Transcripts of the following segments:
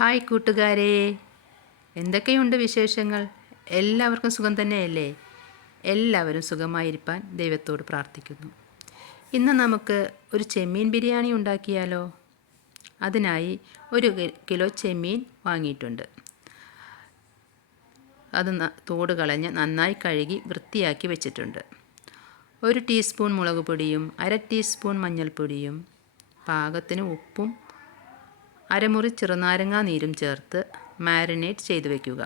Hi കൂട്ടുകാരെ. എന്തൊക്കെയുണ്ട് വിശേഷങ്ങൾ? എല്ലാവർക്കും സുഖം തന്നെയല്ലേ? എല്ലാവരും സുഖമായിരിക്കാൻ ദൈവത്തോട് പ്രാർത്ഥിക്കുന്നു. ഇന്ന് നമുക്ക് ഒരു ചെമ്മീൻ ബിരിയാണി ഉണ്ടാക്കിയാലോ? അതിനായി ഒരു കിലോ ചെമ്മീൻ വാങ്ങിയിട്ടുണ്ട്. അത് തോട് കളഞ്ഞ് നന്നായി കഴുകി വൃത്തിയാക്കി വെച്ചിട്ടുണ്ട്. ഒരു ടീസ്പൂൺ മുളക് പൊടിയും അര ടീസ്പൂൺ മഞ്ഞൾപ്പൊടിയും പാകത്തിന് ഉപ്പും അരമുറി ചെറുനാരങ്ങ നീരും ചേർത്ത് മാരിനേറ്റ് ചെയ്ത് വയ്ക്കുക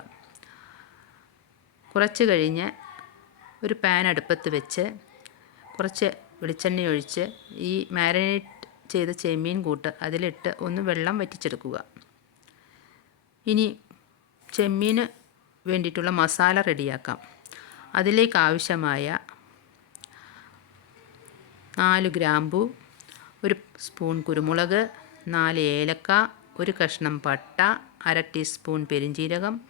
കുറച്ച് കഴിഞ്ഞ് ഒരു പാൻ അടുപ്പത്ത് വെച്ച് കുറച്ച് വെളിച്ചെണ്ണ ഒഴിച്ച് ഈ മാരിനേറ്റ് ചെയ്ത ചെമ്മീൻ കൂട്ട് അതിലിട്ട് ഒന്ന് വെള്ളം വറ്റിച്ചെടുക്കുക. ഇനി ചെമ്മീന് വേണ്ടിയിട്ടുള്ള മസാല റെഡിയാക്കാം. അതിലേക്ക് ആവശ്യമായ നാല് ഗ്രാമ്പു ഒരു സ്പൂൺ കുരുമുളക് നാല് ഏലക്ക ഒരു കഷ്ണം പട്ട അര ടീസ്പൂൺ പെരിഞ്ജീരകം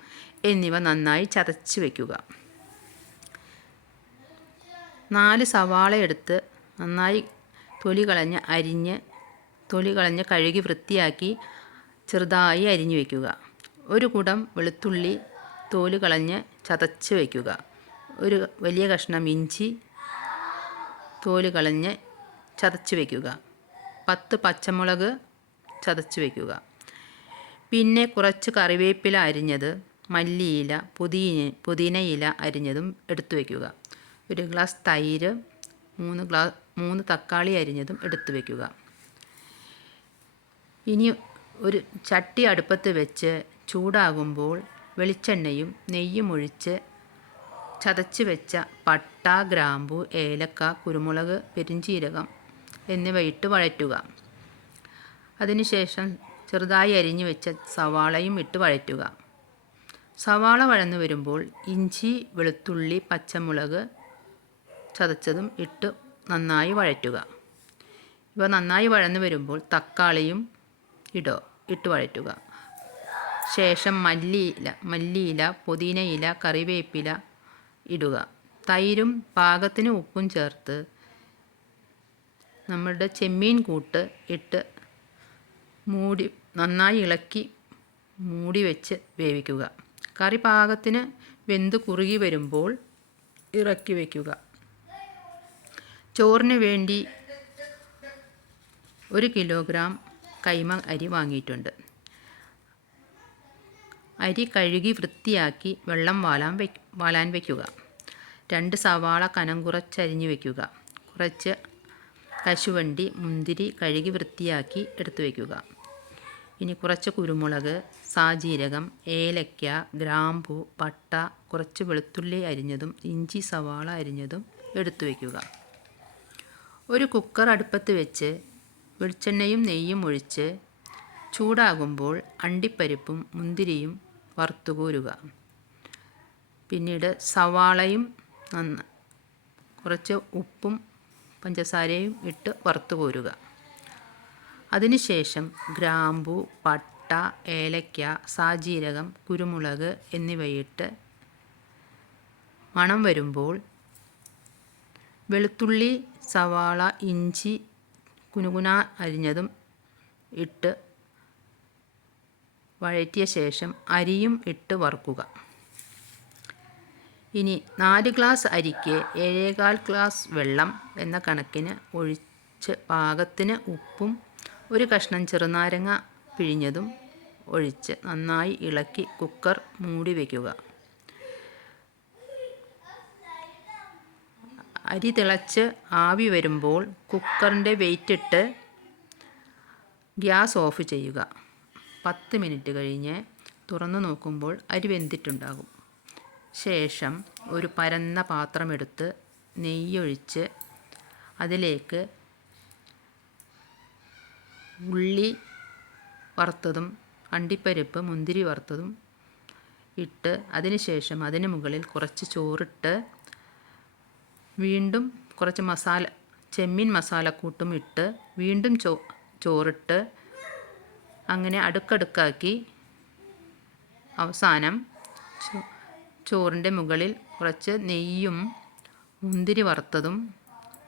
എന്നിവ നന്നായി ചതച്ച് വയ്ക്കുക നാല് സവാള എടുത്ത് നന്നായി തൊലി കളഞ്ഞ് അരിഞ്ഞ് തൊലി കളഞ്ഞ് കഴുകി വൃത്തിയാക്കി ചെറുതായി അരിഞ്ഞു വയ്ക്കുക ഒരു കുടം വെളുത്തുള്ളി തോൽ കളഞ്ഞ് ചതച്ച് വയ്ക്കുക ഒരു വലിയ കഷ്ണം ഇഞ്ചി തോൽ കളഞ്ഞ് ചതച്ച് വയ്ക്കുക പത്ത് പച്ചമുളക് ചതച്ച് വയ്ക്കുക പിന്നെ കുറച്ച് കറിവേപ്പില അരിഞ്ഞത് മല്ലിയില പുതിന പുതിനയില അരിഞ്ഞതും എടുത്തു വയ്ക്കുക ഒരു ഗ്ലാസ് തൈര് മൂന്ന് ഗ്ലാസ് മൂന്ന് തക്കാളി അരിഞ്ഞതും എടുത്തു വയ്ക്കുക ഇനി ഒരു ചട്ടി അടുപ്പത്ത് വെച്ച് ചൂടാകുമ്പോൾ വെളിച്ചെണ്ണയും നെയ്യും ഒഴിച്ച് ചതച്ച് വെച്ച പട്ട ഗ്രാമ്പു ഏലക്ക കുരുമുളക് പെരിഞ്ചീരകം എന്നിവ ഇട്ട് വഴറ്റുക. അതിനുശേഷം ചെറുതായി അരിഞ്ഞു വെച്ച സവാളയും ഇട്ട് വഴറ്റുക. സവാള വഴന്നു വരുമ്പോൾ ഇഞ്ചി വെളുത്തുള്ളി പച്ചമുളക് ചതച്ചതും ഇട്ട് നന്നായി വഴറ്റുക. ഇവ നന്നായി വഴന്നു വരുമ്പോൾ തക്കാളിയും ഇടോ ഇട്ട് വഴറ്റുക. ശേഷം മല്ലിയില മല്ലിയില പുതിനയില കറിവേപ്പില ഇടുക. തൈരും പാകത്തിന് ഉപ്പും ചേർത്ത് നമ്മളുടെ ചെമ്മീൻ കൂട്ട് ഇട്ട് മൂടി നന്നായി ഇളക്കി മൂടി വെച്ച് വേവിക്കുക. കറി പാകത്തിന് വെന്ത് കുറുകി വരുമ്പോൾ ഇറക്കി വയ്ക്കുക ചോറിന് വേണ്ടി ഒരു കിലോഗ്രാം കൈമ അരി വാങ്ങിയിട്ടുണ്ട്. അരി കഴുകി വൃത്തിയാക്കി വെള്ളം വാലാൻ വെ വാലാൻ വയ്ക്കുക രണ്ട് സവാള കനം കുറച്ചരിഞ്ഞ് വയ്ക്കുക കുറച്ച് കശുവണ്ടി മുന്തിരി കഴുകി വൃത്തിയാക്കി എടുത്തു വയ്ക്കുക ഇനി കുറച്ച് കുരുമുളക് സാജീരകം ഏലക്ക ഗ്രാമ്പൂ പട്ട കുറച്ച് വെളുത്തുള്ളി അരിഞ്ഞതും ഇഞ്ചി സവാള അരിഞ്ഞതും എടുത്തു വയ്ക്കുക. ഒരു കുക്കർ അടുപ്പത്ത് വെച്ച് വെളിച്ചെണ്ണയും നെയ്യും ഒഴിച്ച് ചൂടാകുമ്പോൾ അണ്ടിപ്പരിപ്പും മുന്തിരിയും വറുത്തുകോരുക പിന്നീട് സവാളയും നന്ന കുറച്ച് ഉപ്പും പഞ്ചസാരയും ഇട്ട് വറുത്തു കോരുക. അതിനുശേഷം ഗ്രാമ്പു പട്ട ഏലക്ക സാജീരകം കുരുമുളക് എന്നിവയിട്ട് മണം വരുമ്പോൾ വെളുത്തുള്ളി സവാള ഇഞ്ചി കുനുകുന അരിഞ്ഞതും ഇട്ട് വഴറ്റിയ ശേഷം അരിയും ഇട്ട് വറുക്കുക. ഇനി നാല് ഗ്ലാസ് അരിക്ക് ഏഴേകാൽ ഗ്ലാസ് വെള്ളം എന്ന കണക്കിന് ഒഴിച്ച് പാകത്തിന് ഉപ്പും ഒരു കഷ്ണം ചെറുനാരങ്ങ പിഴിഞ്ഞതും ഒഴിച്ച് നന്നായി ഇളക്കി കുക്കർ മൂടി വയ്ക്കുക അരി തിളച്ച് ആവി വരുമ്പോൾ കുക്കറിന്റെ വെയിറ്റ് ഇട്ട് ഗ്യാസ് ഓഫ് ചെയ്യുക. പത്ത് മിനിറ്റ് കഴിഞ്ഞ് തുറന്നു നോക്കുമ്പോൾ അരി വെന്തിട്ടുണ്ടാകും. ശേഷം ഒരു പരന്ന പാത്രമെടുത്ത് നെയ്യൊഴിച്ച് അതിലേക്ക് ഉള്ളി വറുത്തതും അണ്ടിപ്പരിപ്പ് മുന്തിരി വറുത്തതും ഇട്ട് അതിന് ശേഷം അതിന് മുകളിൽ കുറച്ച് ചോറിട്ട് വീണ്ടും കുറച്ച് മസാല ചെമ്മീൻ മസാലക്കൂട്ടും ഇട്ട് വീണ്ടും ചോ ചോറിട്ട് അങ്ങനെ അടുക്കടുക്കാക്കി അവസാനം ചോറിന്റെ മുകളിൽ കുറച്ച് നെയ്യും മുന്തിരി വറുത്തതും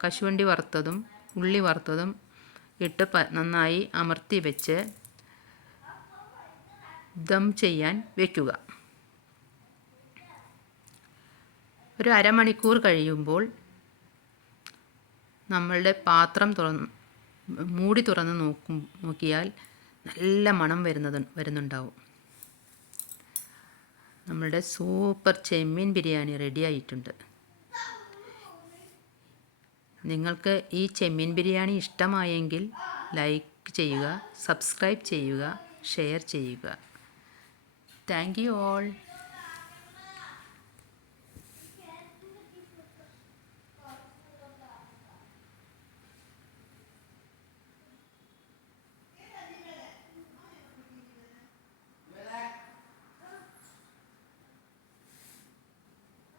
കശുവണ്ടി വറുത്തതും ഉള്ളി വറുത്തതും ഇട്ട് നന്നായി അമർത്തി വെച്ച് ദം ചെയ്യാൻ വെക്കുക. ഒരു അരമണിക്കൂർ കഴിയുമ്പോൾ നമ്മളുടെ പാത്രം തുറന്ന് മൂടി തുറന്ന് നോക്കും നോക്കിയാൽ നല്ല മണം വരുന്നത് വരുന്നുണ്ടാവും. നമ്മളുടെ സൂപ്പർ ചെമ്മീൻ ബിരിയാണി റെഡി ആയിട്ടുണ്ട്. നിങ്ങൾക്ക് ഈ ചെമ്മീൻ ബിരിയാണി ഇഷ്ടമായെങ്കിൽ ലൈക്ക് ചെയ്യുക സബ്സ്ക്രൈബ് ചെയ്യുക ഷെയർ ചെയ്യുക. Thank you all.